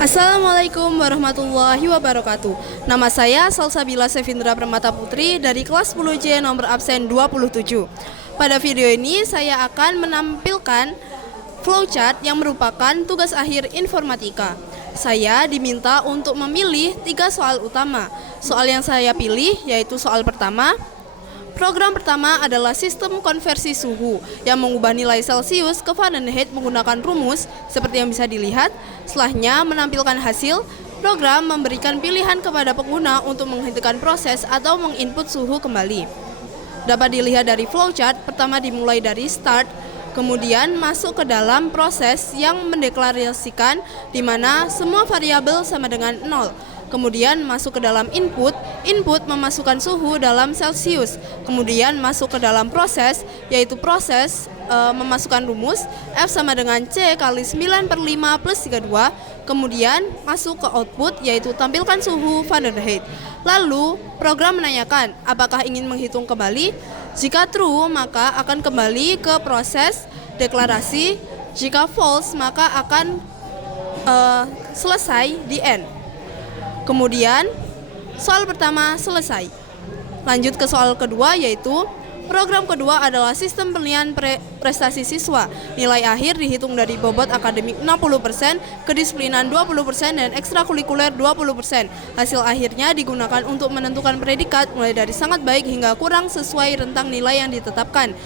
Assalamualaikum warahmatullahi wabarakatuh. Nama saya Salsabila Sevindra Permata Putri dari kelas 10C nomor absen 27. Pada video ini saya akan menampilkan flowchart yang merupakan tugas akhir informatika. Saya diminta untuk memilih 3 soal utama. Soal yang saya pilih yaitu soal pertama. Program pertama adalah sistem konversi suhu yang mengubah nilai Celcius ke Fahrenheit menggunakan rumus seperti yang bisa dilihat. Setelahnya menampilkan hasil, program memberikan pilihan kepada pengguna untuk menghentikan proses atau menginput suhu kembali. Dapat dilihat dari flowchart, pertama dimulai dari start, kemudian masuk ke dalam proses yang mendeklarasikan di mana semua variabel sama dengan 0. Kemudian masuk ke dalam input memasukkan suhu dalam Celcius. Kemudian masuk ke dalam proses, yaitu proses memasukkan rumus F sama dengan C kali 9/5 plus 32. Kemudian masuk ke output, yaitu tampilkan suhu Fahrenheit. Lalu program menanyakan apakah ingin menghitung kembali. Jika true, maka akan kembali ke proses deklarasi. Jika false, maka akan selesai di end. Kemudian soal pertama selesai. Lanjut ke soal kedua, yaitu program kedua adalah sistem penilaian prestasi siswa. Nilai akhir dihitung dari bobot akademik 60%, kedisiplinan 20%, dan ekstrakurikuler 20%. Hasil akhirnya digunakan untuk menentukan predikat mulai dari sangat baik hingga kurang sesuai rentang nilai yang ditetapkan.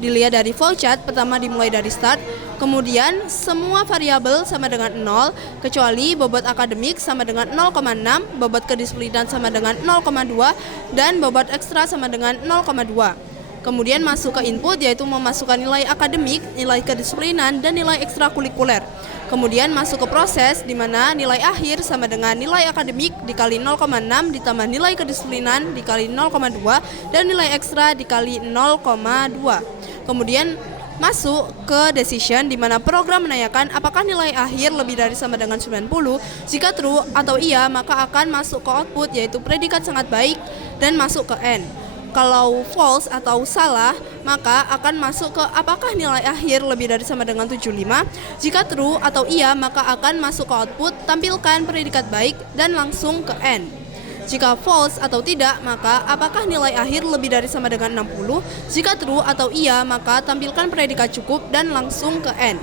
Dilihat dari flowchart, pertama dimulai dari start, kemudian semua variabel sama dengan 0, kecuali bobot akademik sama dengan 0,6, bobot kedisiplinan sama dengan 0,2, dan bobot ekstra sama dengan 0,2. Kemudian masuk ke input, yaitu memasukkan nilai akademik, nilai kedisiplinan, dan nilai ekstrakurikuler. Kemudian masuk ke proses, di mana nilai akhir sama dengan nilai akademik dikali 0,6 ditambah nilai kedisiplinan dikali 0,2, dan nilai ekstra dikali 0,2. Kemudian masuk ke decision, di mana program menanyakan apakah nilai akhir lebih dari sama dengan 90. Jika true atau iya, maka akan masuk ke output, yaitu predikat sangat baik, dan masuk ke end. Kalau false atau salah, maka akan masuk ke apakah nilai akhir lebih dari sama dengan 75. Jika true atau iya, maka akan masuk ke output, tampilkan predikat baik, dan langsung ke end. Jika false atau tidak, maka apakah nilai akhir lebih dari sama dengan 60? Jika true atau iya, maka tampilkan predikat cukup dan langsung ke end.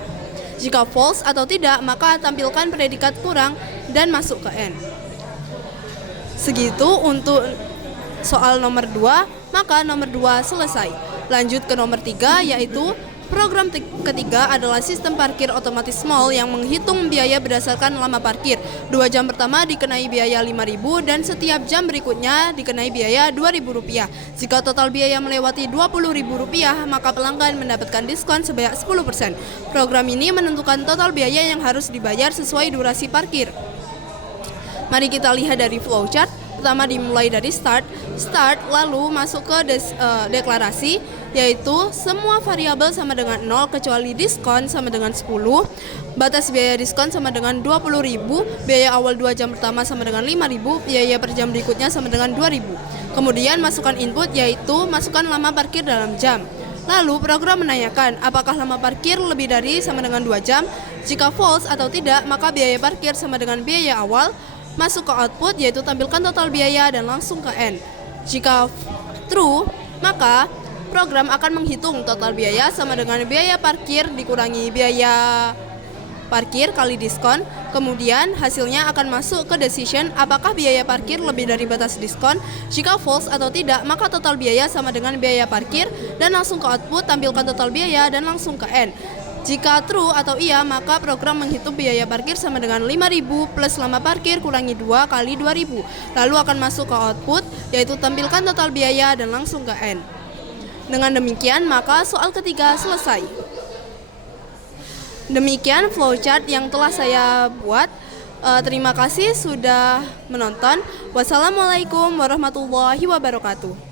Jika false atau tidak, maka tampilkan predikat kurang dan masuk ke end. Segitu untuk soal nomor 2, maka nomor 2 selesai. Lanjut ke nomor 3, yaitu program ketiga adalah sistem parkir otomatis mall yang menghitung biaya berdasarkan lama parkir. 2 jam pertama dikenai biaya Rp5.000 dan setiap jam berikutnya dikenai biaya Rp2.000. Jika total biaya melewati Rp20.000, maka pelanggan mendapatkan diskon sebanyak 10%. Program ini menentukan total biaya yang harus dibayar sesuai durasi parkir. Mari kita lihat dari flowchart. Pertama dimulai dari start, lalu masuk ke deklarasi, yaitu semua variabel sama dengan 0 kecuali diskon sama dengan 10, batas biaya diskon sama dengan Rp20.000, biaya awal 2 jam pertama sama dengan Rp5.000, biaya per jam berikutnya sama dengan Rp2.000. Kemudian masukkan input, yaitu masukkan lama parkir dalam jam. Lalu program menanyakan apakah lama parkir lebih dari sama dengan 2 jam. Jika false atau tidak, maka biaya parkir sama dengan biaya awal. Masuk ke output, yaitu tampilkan total biaya dan langsung ke end. Jika true, maka program akan menghitung total biaya sama dengan biaya parkir dikurangi biaya parkir kali diskon. Kemudian hasilnya akan masuk ke decision, apakah biaya parkir lebih dari batas diskon. Jika false atau tidak, maka total biaya sama dengan biaya parkir, dan langsung ke output, tampilkan total biaya dan langsung ke end. Jika true atau iya, maka program menghitung biaya parkir sama dengan Rp5.000 plus lama parkir kurangi 2 kali Rp2.000. Lalu akan masuk ke output, yaitu tampilkan total biaya dan langsung ke end. Dengan demikian, maka soal ketiga selesai. Demikian flowchart yang telah saya buat. Terima kasih sudah menonton. Wassalamualaikum warahmatullahi wabarakatuh.